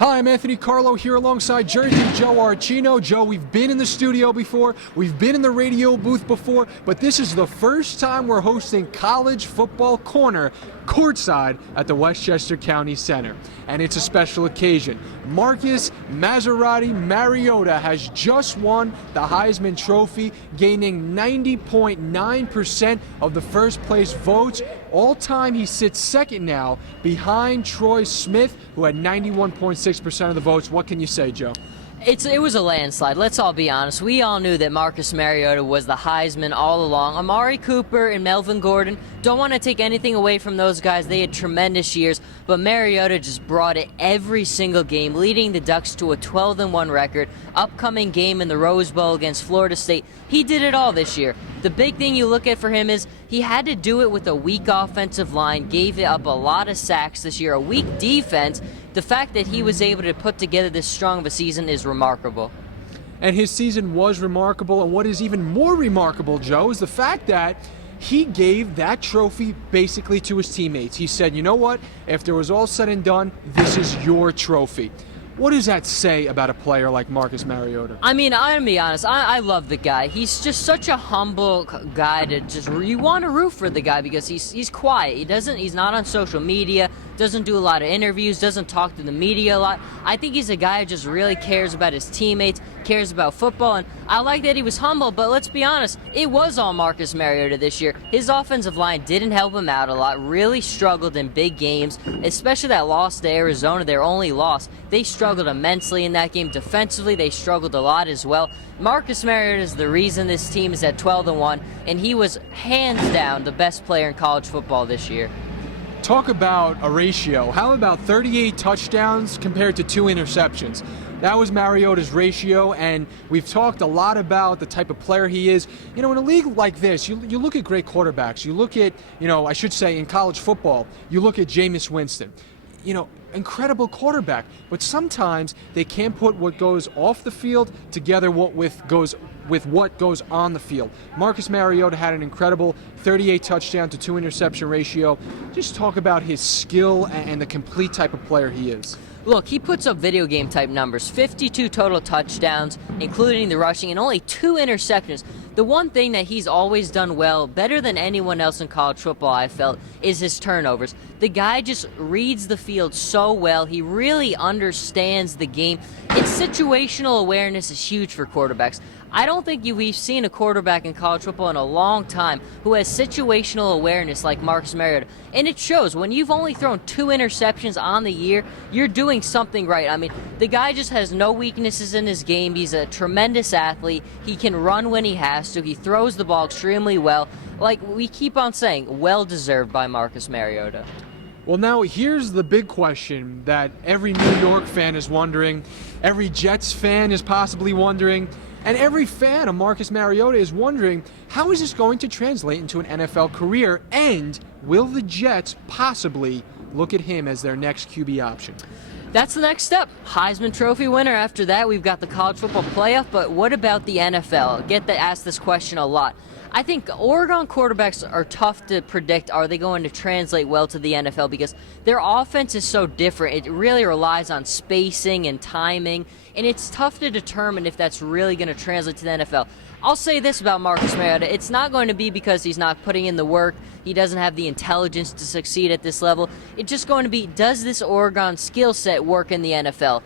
Hi, I'm Anthony Carlo here alongside Jersey Joe Archino. Joe, we've been in the studio before, we've been in the radio booth before, but this is the first time we're hosting College Football Corner courtside at the Westchester County Center. And it's a special occasion. Marcus Mariota has just won the Heisman Trophy, gaining 90.9% of the first place votes. All time, he sits second now behind Troy Smith, who had 91.6% of the votes. What can you say, Joe? It was a landslide. Let's all be honest. We all knew that Marcus Mariota was the Heisman all along. Amari Cooper and Melvin Gordon, don't want to take anything away from those guys. They had tremendous years, but Mariota just brought it every single game, leading the Ducks to a 12-1 record. Upcoming game in the Rose Bowl against Florida State. He did it all this year. The big thing you look at for him is he had to do it with a weak offensive line, gave it up a lot of sacks this year, a weak defense. The fact that he was able to put together this strong of a season is remarkable. And his season was remarkable, and what is even more remarkable, Joe, is the fact that he gave that trophy basically to his teammates. He said, you know what, after it was all said and done, this is your trophy. What does that say about a player like Marcus Mariota? I mean, I'm going to be honest, I love the guy. He's just such a humble guy you want to root for the guy because he's quiet. He's not on social media, doesn't do a lot of interviews, doesn't talk to the media a lot. I think he's a guy who just really cares about his teammates, cares about football, and I like that he was humble, but let's be honest, it was all Marcus Mariota this year. His offensive line didn't help him out a lot, really struggled in big games, especially that loss to Arizona, their only loss. They struggled immensely in that game. Defensively, they struggled a lot as well. Marcus Mariota is the reason this team is at 12-1, and he was hands down the best player in college football this year. Talk about a ratio. How about 38 touchdowns compared to 2 interceptions? That was Mariota's ratio, and we've talked a lot about the type of player he is. You know, in a league like this, you look at great quarterbacks. You look at, I should say in college football, you look at Jameis Winston. Incredible quarterback, but sometimes they can't put what goes off the field together with what goes on the field. Marcus Mariota had an incredible 38 touchdown to 2 interception ratio. Just talk about his skill and the complete type of player he is. Look, he puts up video game type numbers, 52 total touchdowns, including the rushing, and only 2 interceptions. The one thing that he's always done well, better than anyone else in college football, I felt, is his turnovers. The guy just reads the field so well. He really understands the game. Its situational awareness is huge for quarterbacks. I don't think we've seen a quarterback in college football in a long time who has situational awareness like Marcus Mariota. And it shows. When you've only thrown 2 interceptions on the year, you're doing something right. I mean, the guy just has no weaknesses in his game. He's a tremendous athlete. He can run when he has to. He throws the ball extremely well. Like we keep on saying, well-deserved by Marcus Mariota. Well, now here's the big question that every New York fan is wondering, every Jets fan is possibly wondering, and every fan of Marcus Mariota is wondering, how is this going to translate into an NFL career, and will the Jets possibly look at him as their next QB option? That's the next step. Heisman Trophy winner. After that, we've got the college football playoff, but what about the NFL? Asked this question a lot. I think Oregon quarterbacks are tough to predict. Are they going to translate well to the NFL? Because their offense is so different. It really relies on spacing and timing, and it's tough to determine if that's really going to translate to the NFL. I'll say this about Marcus Mariota. It's not going to be because he's not putting in the work. He doesn't have the intelligence to succeed at this level. It's just going to be, does this Oregon skill set work in the NFL?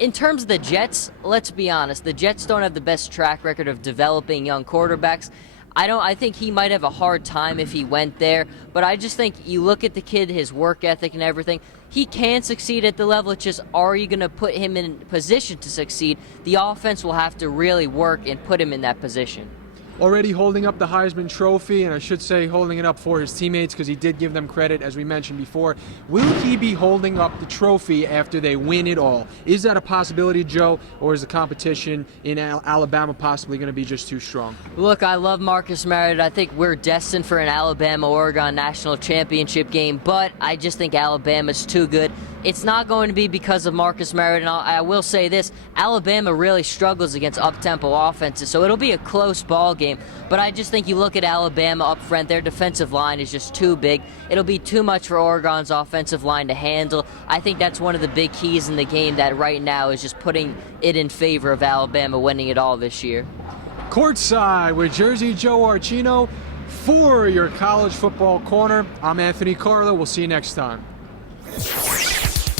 In terms of the Jets, let's be honest. The Jets don't have the best track record of developing young quarterbacks. I think he might have a hard time if he went there, but I just think you look at the kid, his work ethic and everything, he can succeed at the level. It's just, are you going to put him in position to succeed? The offense will have to really work and put him in that position. Already holding up the Heisman Trophy, and I should say holding it up for his teammates because he did give them credit, as we mentioned before. Will he be holding up the trophy after they win it all? Is that a possibility, Joe, or is the competition in Alabama possibly going to be just too strong? Look, I love Marcus Mariota. I think we're destined for an Alabama-Oregon national championship game, but I just think Alabama's too good. It's not going to be because of Marcus Mariota, and I will say this, Alabama really struggles against up-tempo offenses, so it'll be a close ball game. game. But I just think you look at Alabama up front, their defensive line is just too big. It'll be too much for Oregon's offensive line to handle. I think that's one of the big keys in the game that right now is just putting it in favor of Alabama winning it all this year. Courtside with Jersey Joe Archino for your college football corner. I'm Anthony Carlo. We'll see you next time.